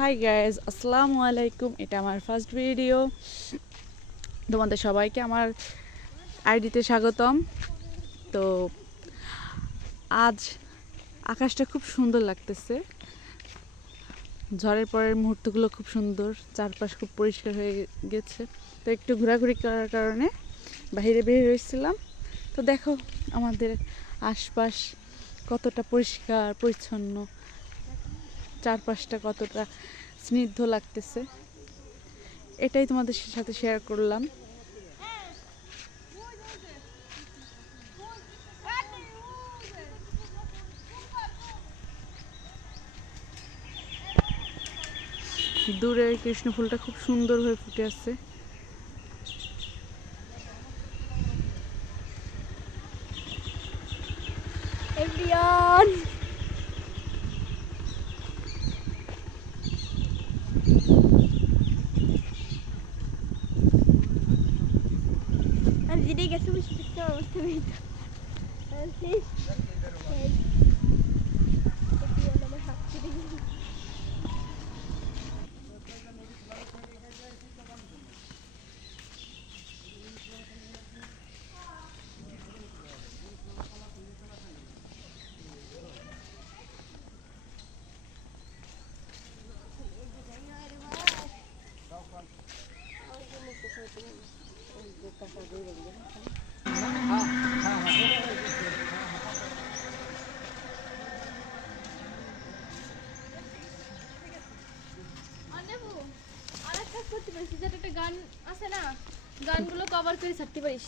Hi guys আসসালামু আলাইকুম। এটা আমার ফার্স্ট ভিডিও তোমাদের সবাইকে আমার আইডিতে স্বাগতম। তো আজ আকাশটা খুব সুন্দর লাগতেছে। ঝড়ের পরের মুহূর্তগুলো খুব সুন্দর। চারপাশ খুব পরিষ্কার হয়ে গেছে। তো একটু ঘোরাঘুরি করার কারণে বাইরে বের হয়েছিলাম। তো দেখো, আমাদের আশপাশ কতটা পরিষ্কার, পরিচ্ছন্ন। চারপাশটা কতটা স্নিগ্ধ লাগতেছে। এটাই তোমাদের সাথে শেয়ার করলাম। দূরে কৃষ্ণ ফুলটা খুব সুন্দর হয়ে ফুটে আছে। Everyone direi que somos pessoas também. Vocês. Thank you. করতে পারিস যেটা একটা গান আছে না গানগুলো কভার করে ছাড়তে পারিস।